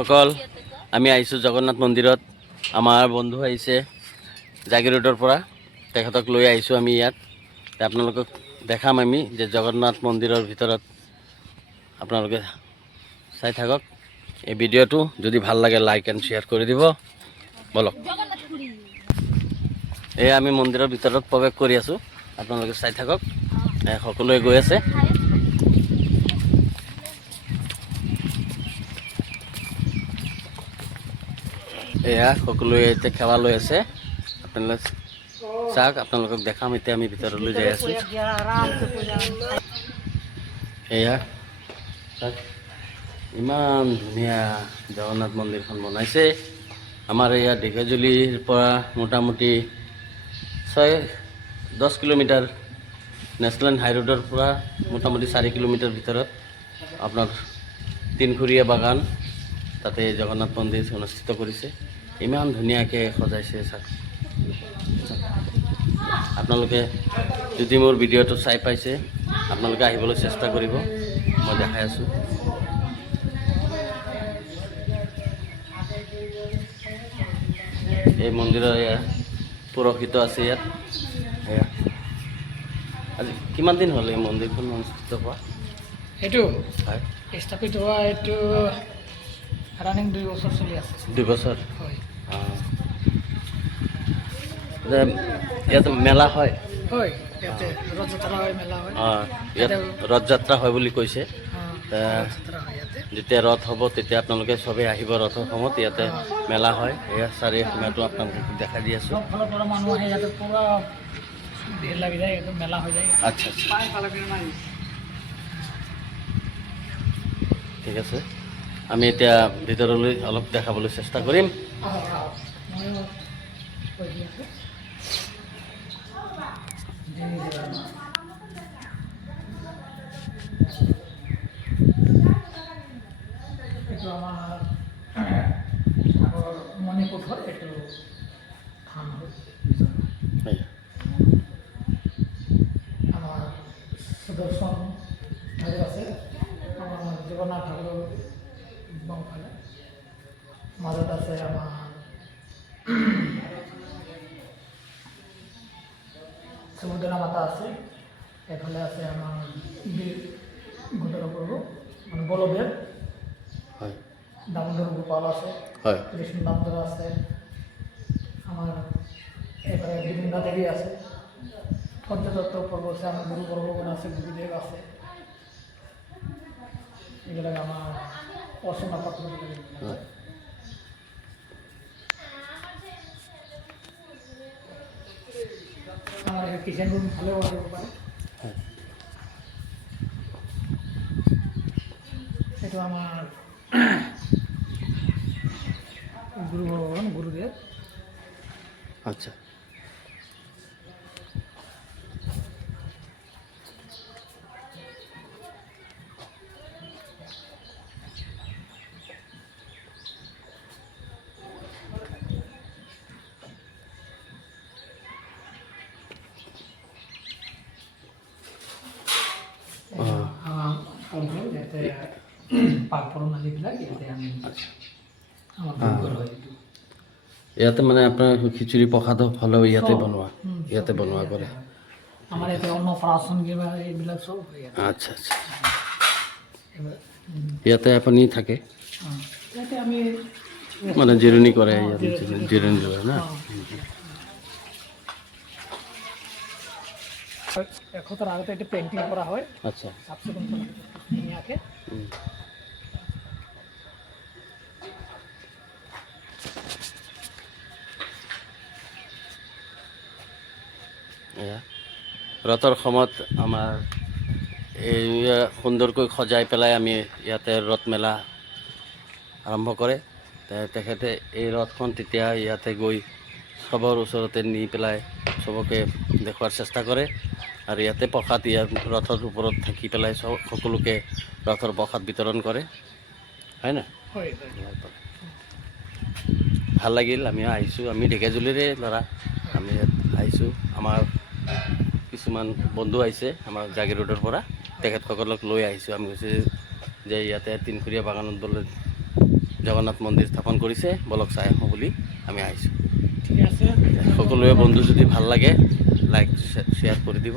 সকল আমি আহিছোঁ জগন্নাথ মন্দিৰত। আমাৰ বন্ধু আহিছে জাগি ৰোডৰ পৰা, তেখেতক লৈ আহিছোঁ আমি ইয়াত। আপোনালোকক দেখাম আমি যে জগন্নাথ মন্দিৰৰ ভিতৰত আপোনালোকে চাই থাকক এই ভিডিঅ'টো। যদি ভাল লাগে লাইক এণ্ড শ্বেয়াৰ কৰি দিব। বলক, এই আমি মন্দিৰৰ ভিতৰত প্ৰৱেশ কৰি আছোঁ, আপোনালোকে চাই থাকক। সকলোৱে গৈ আছে। এয়া সকলোৱে এতিয়া সেৱা লৈ আছে। আপোনালোক চাওক, আপোনালোকক দেখাম এতিয়া আমি ভিতৰলৈ যাই আছোঁ। এয়া চাওক, ইমান ধুনীয়া জগন্নাথ মন্দিৰখন বনাইছে। আমাৰ ইয়াত ঢেকীয়াজুলিৰ পৰা মোটামুটি 6-10 কিলোমিটাৰ, নেশ্যনেল হাই ৰোডৰ পৰা মোটামুটি 4 কিলোমিটাৰ ভিতৰত আপোনাৰ তিনখুৰীয়া বাগান, তাতে জগন্নাথ মন্দিৰ অনুষ্ঠিত কৰিছে। ইমান ধুনীয়াকৈ সজাইছে চাওক। আপোনালোকে যদি মোৰ ভিডিঅ'টো চাই পাইছে, আপোনালোকে আহিবলৈ চেষ্টা কৰিব। মই দেখাই আছোঁ। এই মন্দিৰৰ এয়া পুৰোহিত আছে ইয়াত। এয়া আজি কিমান দিন হ'ল এই মন্দিৰখন অনুষ্ঠিত হোৱা? এইটো হয়, স্থাপিত হোৱা এইটো ৰানিং 2 বছৰ চলি আছে। 2 বছৰ। হয় ইয়াত মেলা হয়। হয়, ইয়াতে ৰথযাত্ৰা হয়, মেলা হয়। ইয়াত ৰথযাত্ৰা হয় বুলি কৈছে। ৰথযাত্ৰা হয় ইয়াতে। যেতিয়া ৰথ হ'ব তেতিয়া আপোনালোকে চবেই আহিব ৰথৰ সময়ত। ইয়াতে মেলা হয়। এয়া চাৰিসীমাটো আপোনালোকক দেখাই দি আছোঁ। চব ফালৰ পৰা মানুহ আহে ইয়াতে, পূৰা ভিৰ লাগি যায়, একদম মেলা হৈ যায়। আচ্ছা আচ্ছা, ঠিক আছে। আমি এতিয়া ভিতৰলৈ অলপ দেখাবলৈ চেষ্টা কৰিম। ময়ো কৈ দি আছোঁ। এইটো আমাৰ আগৰ মণিপুৰ হয়, এইটো থান হয়। আমাৰ সুদৰ্শন ঠাই আছে, আমাৰ জগন্নাথ ঠাকুৰৰ বাওঁফালে। মাজত আছে আমাৰ সুভদ্ৰা মাতা আছে। এফালে আছে আমাৰ গোটৰ প্ৰভু মানে বলদেৱ। হয়, দামোদৰ গোপাল আছে। হয়, কৃষ্ণ দামোদৰ আছে। আমাৰ এবাৰে বিভিন্ন দেৱী আছে। পঞ্চতত্ব প্ৰভু আছে, আমাৰ গুৰু প্ৰভুগণ আছে, গুৰুদেৱ আছে। এইবিলাক আমাৰ অৰ্চনা পাত্ৰ হয়। আমাৰ কিচেন ৰুম ভালেও আহিব পাৰে। এইটো আমাৰ গুৰু ভগৱান, গুৰুদেৱ। আচ্ছা, ইয়াতে পাক পৰণ আদিবিলাক ইয়াতে আমি আমাৰ ঘৰ হয়। ইয়াতে মানে আপোনাৰ খিচিৰি প্ৰসাদ হ'লেও ইয়াতে বনোৱা, ইয়াতে বনোৱা কৰে। আমাৰ ইয়াতে অন্নপ্ৰাশন কিবা এইবিলাক চব হয় ইয়াতে। আচ্ছা আচ্ছা, ইয়াতে আপুনি থাকে ইয়াতে আমি মানে জিৰণি কৰে, ইয়াতে জিৰণি লয় না। এসপ্তাহ আগতে এটা পেইণ্টিং কৰা হয়। আচ্ছা, চাফ চিকুণ কৰি ধুনীয়াকৈ। এয়া ৰথৰ সময়ত আমাৰ এই সুন্দৰকৈ সজাই পেলাই আমি ইয়াতে ৰথ মেলা আৰম্ভ কৰে। তেখেতে এই ৰথখন তেতিয়া ইয়াতে গৈ চবৰ ওচৰতে নি পেলাই চবকে দেখুৱাৰ চেষ্টা কৰে। আৰু ইয়াতে প্ৰসাদ, ইয়াত ৰথৰ ওপৰত থাকি পেলাই সকলোকে ৰথৰ প্ৰসাদ বিতৰণ কৰে, হয় না? হয়। ভাল লাগিল। আমিও আহিছোঁ, আমি ঢেকীয়াজুলিৰে ল'ৰা, আমি ইয়াত আহিছোঁ। আমাৰ কিছুমান বন্ধু আহিছে আমাৰ জাগি ৰোডৰ পৰা, তেখেতসকলক লৈ আহিছোঁ। আমি কৈছোঁ যে ইয়াতে তিনখুৰীয়া বাগানত বোলে জগন্নাথ মন্দিৰ স্থাপন কৰিছে, বলক চাই আহোঁ বুলি আমি আহিছোঁ। ঠিক আছে। সকলোৱে বন্ধু যদি ভাল লাগে লাইক শ্বেয়াৰ কৰি দিব।